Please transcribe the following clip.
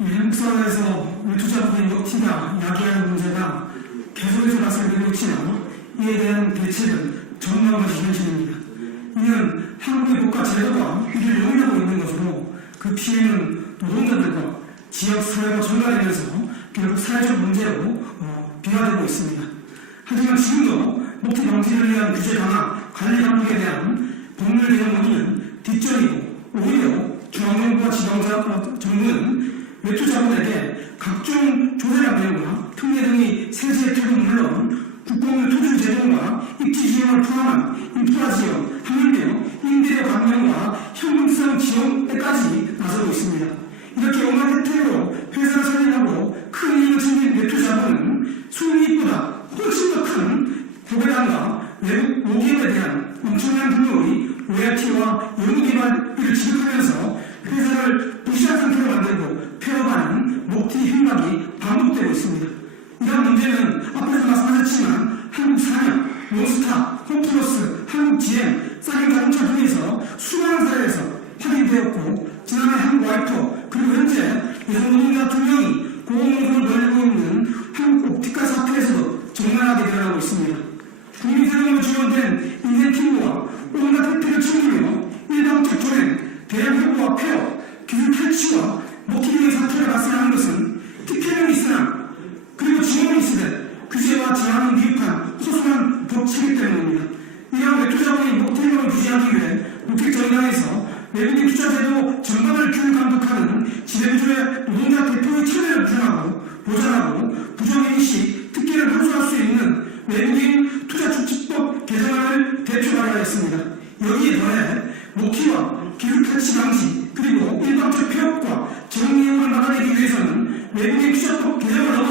이 한국 사회에서 투자부의 먹튀가 야기하는 문제가 계속해서 발생되고 있지만 이에 대한 대책은 정말 것이 현실입니다. 이는 한국의 국가 제도가 이를 용인하고 있는 것으로 그 피해는 노동자들과 지역 사회가 전가되면서 결국 사회적 문제로 어, 비화되고 있습니다. 하지만 지금도 먹튀 방지를 위한 규제 강화, 관리 감독에 대한 법률 개정 논의는 뒷전이고 오히려 중앙정부와 지방자 어, 정부는 외투 자본에게 각종 조세랑 내용과 특례 등의 세제 혜택은 물론 국공유 토지 제공과 입지 지원을 포함한 인프라 지원, 항일대요, 임대료 감면과 현금성 지원에까지 나서고 있습니다. 이렇게 온갖 혜택으로 회사를 살리려고 큰 이익을 챙긴 외투 자본은 수익보다 훨씬 더 큰 고배당과 외국 모기업에 대한 엄청난 규모의 로얄티와 연구개발비를 지급하면서 회사를 부실한 상태로 만들고 폐업하는 목티 행각이 반복되고 있습니다. 이런 문제는 앞에서 말씀하셨지만 몬스타, 홈플러스, 한국지행, 쌍용자동차 등에서 수많은 사례에서 확인되었고 지난해 한 와이프 그리고 현재 여성 노동자 두 명이 고용노동을 벌이고 있는 한국 옵티카 사태에서도 적나라하게 드러나고 있습니다. 국민 세금으로 지원된 인센티브와 온갖 혜택을 챙기며 일방적 조행, 대량 회부와 폐업, 기술 탈취와 먹튀 등의 사태를 발생하는 것은 특혜는 있으나 그리고 지원이 있으되 규제와 제한을 미흡한 법칙이기 때문입니다. 이러한 외투자본의 목태력을 유지하기 위해 녹색정당에서 외국인 투자제도 전반을 규율 감독하는 지대구조의 노동자 대표의 참여를 보장하고 보장하고 부정행시 특혜를 호소할 수 있는 외국인 투자축지법 개정안을 대표 발의하였습니다. 여기에 더해 목희와 기술타치 방지 그리고 일방적 폐업과 정리용을 막아내기 위해서는 외국인 투자법 개정을